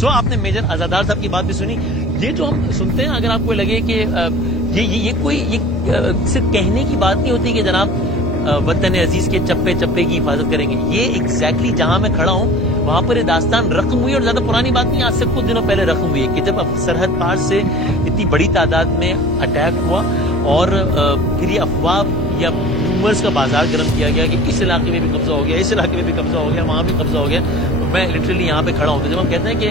سو آپ نے میجر آزادار صاحب کی بات بھی سنی. یہ جو ہم سنتے ہیں, اگر آپ کو لگے کہ یہ کوئی صرف کہنے کی بات نہیں ہوتی کہ جناب وطن عزیز کے چپے چپے کی حفاظت کریں گے, یہ ایگزیکٹلی جہاں میں کھڑا ہوں وہاں پر یہ داستان رقم ہوئی, اور زیادہ پرانی بات نہیں, آج سے کچھ دنوں پہلے رقم ہوئی ہے کہ جب سرحد پار سے اتنی بڑی تعداد میں اٹیک ہوا اور پھر یہ افواہ یا رومرز کا بازار گرم کیا گیا کہ اس علاقے میں بھی قبضہ ہو گیا, اس علاقے میں بھی قبضہ ہو گیا, وہاں بھی قبضہ ہو گیا. تو میں لٹرلی یہاں پہ کھڑا ہوں. تو جب ہم کہتے ہیں کہ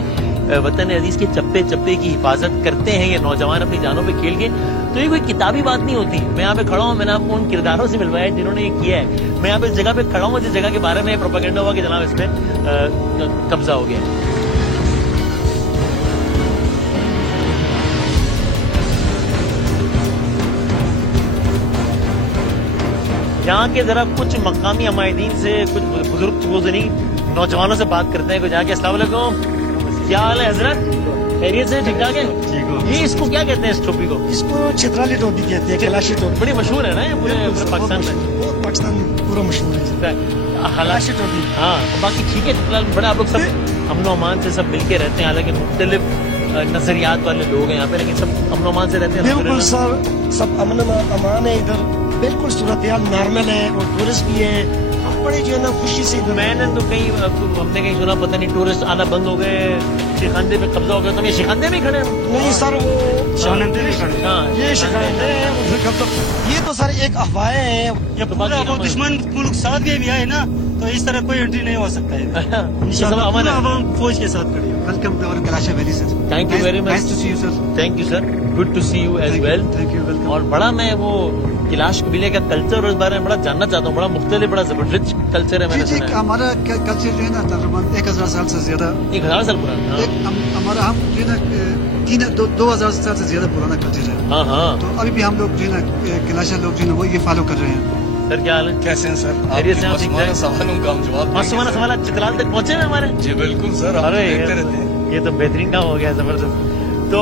وطن عزیز کے چپے چپے کی حفاظت کرتے ہیں یہ نوجوان اپنی جانوں پہ کھیل کے, تو یہ کوئی کتابی بات نہیں ہوتی. میں یہاں پہ کھڑا ہوں, میں نے آپ کو ان کرداروں سے ملوایا جنہوں نے یہ کیا ہے. میں یہاں پہ اس جگہ پہ کھڑا ہوں جس جگہ کے بارے میں پروپیگنڈا ہوا کہ جناب اس پہ قبضہ ہو گیا. یہاں کے ذرا کچھ مقامی عمائدین سے, کچھ بزرگ نوجوانوں سے بات کرتے ہیں. کچھ جہاں کے السلام علیکم, کیا حال ہے حضرت, خیریت سے, ٹھیک ٹھاک ہے؟ یہ اس کو کیا کہتے ہیں, اس ٹوپی کو؟ اس کو چترالی ٹوپی کہتے ہیں, کلاشی ٹوپی. بڑی مشہور ہے نا یہ پورے پاکستان میں, بہت پاکستان میں پورا مشہور ہے کلاشی ٹوپی. ہاں, باقی ٹھیک ہے, بڑا آپ لوگ سب امن و امان سے سب مل کے رہتے ہیں, حالانکہ مختلف نظریات والے لوگ ہیں یہاں پہ, لیکن سب امن و امان سے رہتے ہیں. بالکل سر, سب امن و امان ہے ادھر, بالکل صورتحال نارمل ہے, اور ٹورسٹ بھی ہے. ہم بڑے جو ہے نا خوشی سے, میں نے تو کہیں ہم نے کہیں سنا پتہ نہیں ٹورسٹ آنا بند ہو گئے, شیخاندے پہ قبضہ ہو گیا. تو یہ شیخاندے میں کھڑے ہیں؟ نہیں سر, وہ شیخاندے میں کھڑے. ہاں, یہ شیخاندے ہیں. یہ تو سر ایک افواہیں ہیں. یہ پورا وہ دشمن ملک ساتھ کے بھی آئے نا, تو اس طرح کوئی انٹری نہیں ہو سکتا ہے. امن عوام فوج کے ساتھ کھڑی ہے. Welcome to our Kalasha valley sir. Thank you very much. Nice to see you sir. Thank you sir, good to see you as well. Thank you, welcome. اور بڑا میں وہ کلاش قبیلے کا کلچر اور اس بارے میں بڑا جاننا چاہتا ہوں. بڑا مختلف, بڑا زبردست کلچر ہے. میں نے سنا ہے ہمارا کلچر جو ہے نا تقریباً 1000 سال سے زیادہ, 1000 سال پرانا. ہمارا ہم جو ہے نا 2000 سال سے زیادہ پرانا کلچر ہے. ہاں ہاں, تو ابھی بھی ہم لوگ جو ہے نا کلاشا لوگ جو ہے نا وہ یہ فالو کر رہے ہیں. سر کیا حال ہے, کیسے ہیں سر؟ خیریت سے؟ آپ سوالوں کا ہم جواب معصومانہ سوالات چترال تک پہنچے ہیں ہمارے. جی بالکل سر, آپ دیکھتے رہتے ہیں. یہ تو بہترین کام ہو گیا, زبردست. تو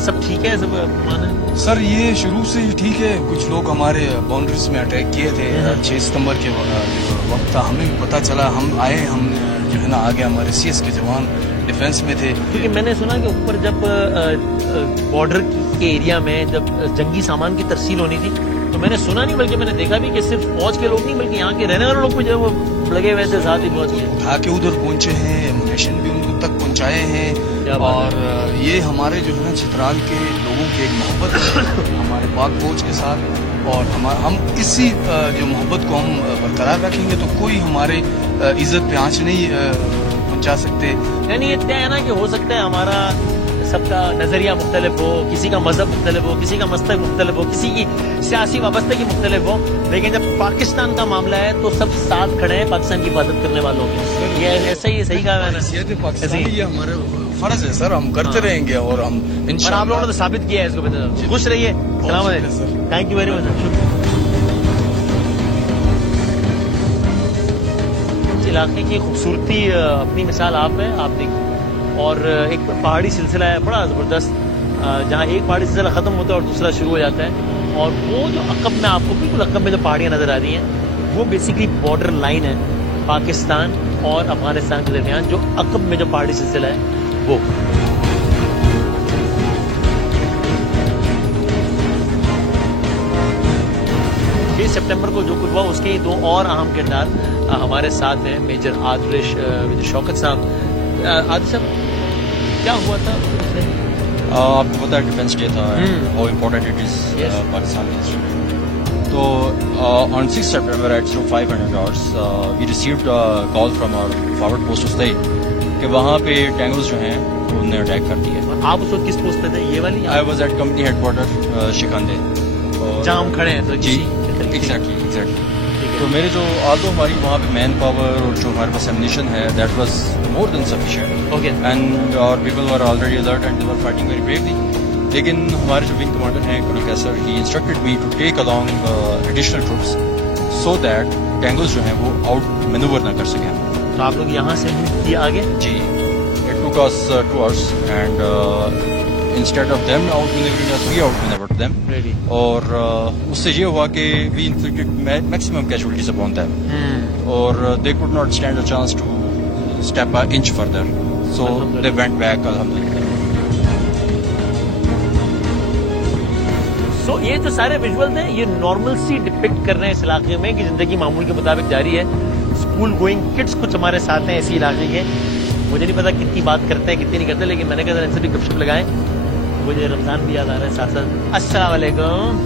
سب ٹھیک ہے, سب مان ہے سر یہ شروع سے ہی ٹھیک ہے. کچھ لوگ ہمارے باؤنڈریز میں اٹیک کیے تھے 6 ستمبر کے وقت تھا, ہمیں پتہ چلا, ہم آئے, ہم جو ہے نا آگے ہمارے سی ایس کے جوان ڈیفینس میں تھے. کیونکہ میں نے سنا کہ اوپر جب بارڈر کے ایریا میں جب جنگی سامان کی ترسیل ہونی تھی, تو میں نے سنا نہیں بلکہ میں نے دیکھا بھی کہ صرف فوج کے لوگ نہیں بلکہ یہاں کے رہنے والے لوگ بھی جو ہے وہ لگے ہوئے تھے ساتھ ہی فوج کے. اٹھا کے ادھر پہنچے ہیں, ایمونیشن بھی ان تک پہنچائے ہیں. اور یہ ہمارے جو ہے نا چترال کے لوگوں کی ایک محبت ہے ہمارے پاک فوج کے ساتھ, اور ہم اسی جو محبت کو ہم برقرار رکھیں گے تو کوئی ہمارے عزت پہ آنچ نہیں پہنچا سکتے. یعنی یہ طے ہے نا کہ ہو سکتا ہے ہمارا سب کا نظریہ مختلف ہو, کسی کا مذہب مختلف ہو, کسی کا مسلک مختلف ہو, کسی کی سیاسی وابستگی مختلف ہو, لیکن جب پاکستان کا معاملہ ہے تو سب ساتھ کھڑے ہیں پاکستان کی حفاظت کرنے والوں کے. یہ ایسا ہی صحیح کہا میں نے, یہ ہمارے فرض ہے سر, ہم کرتے رہیں گے. اور ہم اور آپ لوگوں نے تو ثابت کیا ہے اس کو. خوش رہیے, سلام علیکم, تھینک یو ویری مچ. اس علاقے کی خوبصورتی اپنی مثال آپ ہے, آپ دیکھیں. اور ایک پہاڑی سلسلہ ہے بڑا زبردست, جہاں ایک پہاڑی سلسلہ ختم ہوتا ہے اور دوسرا شروع ہو جاتا ہے. اور وہ جو عقب میں آپ کو بالکل عقب میں جو پہاڑیاں نظر آ رہی ہیں وہ بیسکلی بارڈر لائن ہے پاکستان اور افغانستان کے درمیان. جو عقب میں جو پہاڑی سلسلہ ہے وہ 6 سپٹمبر کو جو کچھ ہوا اس کے 2 اور اہم کردار ہمارے ساتھ ہیں. میجر آدرش شوکت صاحب. آدرش صاحب کیا ہوا تھا؟ آپ کو پتا ہے ڈیفینس ڈے تھا, how important it is Pakistan کی ہسٹری میں. تو on 6 September at 0500 hours we received call from our forward post state کہ وہاں پہ ٹینگوز جو ہیں انہوں نے اٹیک کر دیا. آپ اس وقت کس پوسٹ پہ تھے, یہ والی؟ I was at company headquarter شیخاندے, جہاں ہم کھڑے ہیں. تو جی ایگزیکٹلی. تو میرے جو آلدو ہماری وہاں پہ مین پاور اور جو ہمارے پاس ایمونیشن ہے that was more than sufficient. Okay. And our people were already alert and they were fighting very bravely. لیکن ہمارے جو ونگ کمانڈر ہیں colonel Qaiser, he instructed me to take along additional troops so that tangles جو ہیں وہ out manoeuvre نہ کر سکیں. تو آپ لوگ یہاں سے موو کیے آگے؟ جی, it took us 2 hours and instead of them out maneuvering us, we out maneuvered them. Really? اور اس سے یہ ہوا کہ we inflicted maximum casualties upon them. اور they could not stand a chance to step an inch further. So Alhamdulillah. they went back, alhamdulillah. سو یہ جو سارے visuals ہیں یہ نارمل سی ڈپکٹ کر رہے ہیں اس علاقے میں کہ زندگی معمول کے مطابق جاری ہے. اسکول گوئنگ کڈس کچھ ہمارے ساتھ ہیں اسی علاقے کے. مجھے نہیں پتا کتنی بات کرتے ہیں کتنی نہیں کرتے, لیکن میں نے کہا ان سے بھی گپ شپ لگائیں. مجھے رمضان بھی یاد آ رہا ہے ساتھ ساتھ. السلام علیکم.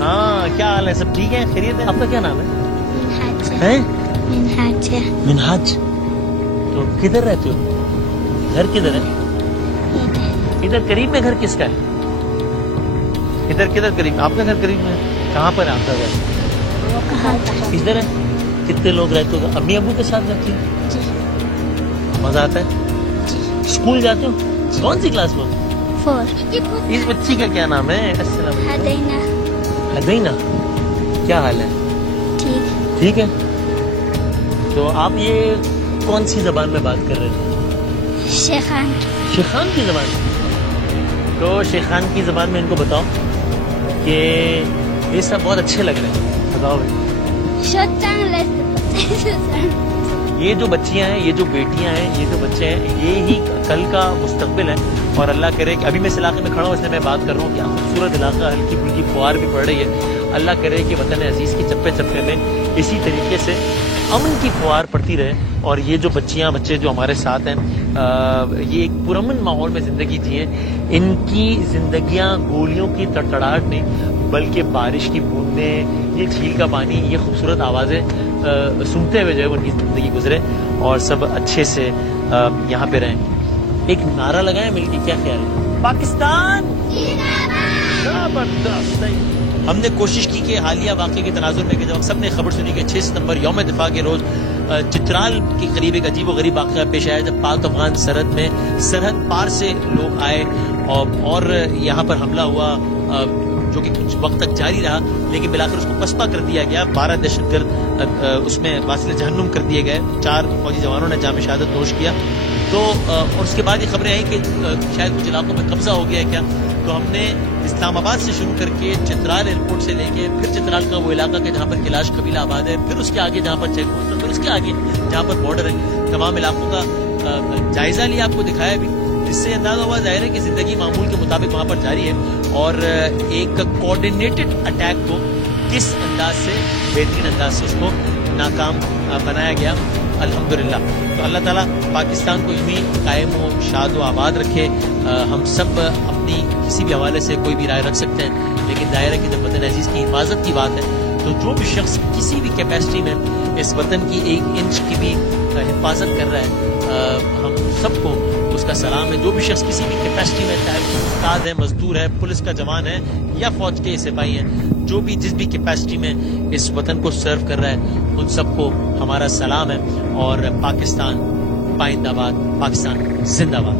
ہاں کیا حال ہے, سب ٹھیک ہے, خیریت ہے؟ آپ کا کیا نام ہے؟ منہاج. تو کدھر رہتے ہو؟ گھر کدھر ہے؟ ادھر قریب میں گھر کس کا ہے؟ ادھر کدھر قریب؟ آپ کا گھر قریب میں ہے؟ کہاں پر ہے آپ کا گھر؟ ادھر ہے. کتنے لوگ رہتے ہو؟ امی ابو کے ساتھ رہتی ہو؟ مزہ آتا ہے؟ اسکول جاتے ہو؟ کون سی کلاس میں ہو؟ 4. اس بچی کا کیا نام ہے؟ السلام علیکم. ہدینہ. کیا حال ہے؟ ٹھیک ہے. تو آپ یہ کون سی زبان میں بات کر رہے تھے؟ شیخان کی زبان. تو شیخان کی زبان میں ان کو بتاؤ کہ یہ سب بہت اچھے لگ رہے ہیں. بتاؤ بھائی. یہ جو بچیاں ہیں, یہ جو بیٹیاں ہیں, یہ جو بچے ہیں, یہ ہی کل کا مستقبل ہے. اور اللہ کرے کہ ابھی میں اس علاقے میں کھڑا ہوں, اس لیے میں بات کر رہا ہوں. کیا خوبصورت علاقہ, ہلکی پھلکی فوار بھی پڑ رہی ہے. اللہ کرے کہ وطن عزیز کے چپے چپے میں اسی طریقے سے امن کی فوار پڑتی رہے. اور یہ جو بچیاں بچے جو ہمارے ساتھ ہیں یہ ایک پرامن ماحول میں زندگی جئیں. ان کی زندگیاں گولیوں کی تڑتڑاہٹ نہیں بلکہ بارش کی بوندیں, یہ جھیل کا پانی, یہ خوبصورت آوازیں سنتے ہوئے جو ہے ان کی زندگی گزرے اور سب اچھے سے یہاں پہ رہیں. ایک نعرہ لگائیں مل کے, کیا خیال ہے؟ پاکستان زبردست. ہم نے کوشش کی کہ حالیہ واقعے کے تناظر میں کہ جب ہم سب نے خبر سنی کہ 6 ستمبر یوم دفاع کے روز چترال کے قریب ایک عجیب و غریب واقعہ پیش آیا جب پاک افغان سرحد میں سرحد پار سے لوگ آئے اور یہاں پر حملہ ہوا جو کہ کچھ وقت تک جاری رہا, لیکن بالآخر اس کو پسپا کر دیا گیا. 12 دہشت گرد اس میں واصل جہنم کر دیے گئے. 4 فوجی جوانوں نے جام شہادت نوش کیا. تو اور اس کے بعد یہ خبریں آئیں کہ شاید کچھ علاقوں میں قبضہ ہو گیا ہے کیا. تو ہم نے اسلام آباد سے شروع کر کے چترال ایئرپورٹ سے لے کے پھر چترال کا وہ علاقہ کہ جہاں پر کیلاش قبیلہ آباد ہے, پھر اس کے آگے جہاں پر چیک پوسٹ ہے, پھر اس کے آگے جہاں پر بارڈر ہے, تمام علاقوں کا جائزہ لیا, آپ کو دکھایا بھی. اس سے اندازہ ہوا ظاہر ہے کہ زندگی معمول کے مطابق وہاں پر جاری ہے. اور ایک کوآرڈینیٹڈ اٹیک کو کس انداز سے, بہترین انداز سے اس کو ناکام بنایا گیا الحمدللہ. تو اللہ تعالیٰ پاکستان کو یوں ہی قائم و شاد و آباد رکھے. ہم سب اپنی کسی بھی حوالے سے کوئی بھی رائے رکھ سکتے ہیں, لیکن ظاہر ہے کہ جب وطن عزیز کی حفاظت کی بات ہے تو جو بھی شخص کسی بھی کیپیسٹی میں اس وطن کی 1 انچ کی بھی حفاظت کر رہا ہے, ہم سب کو اس کا سلام ہے. جو بھی شخص کسی بھی کیپیسٹی میں, چاہے استاد ہے, مزدور ہے, پولیس کا جوان ہے یا فوج کے سپاہی ہیں, جو بھی جس بھی کیپیسٹی میں اس وطن کو سرو کر رہا ہے, ان سب کو ہمارا سلام ہے. اور پاکستان پائندہ باد, پاکستان زندہ باد.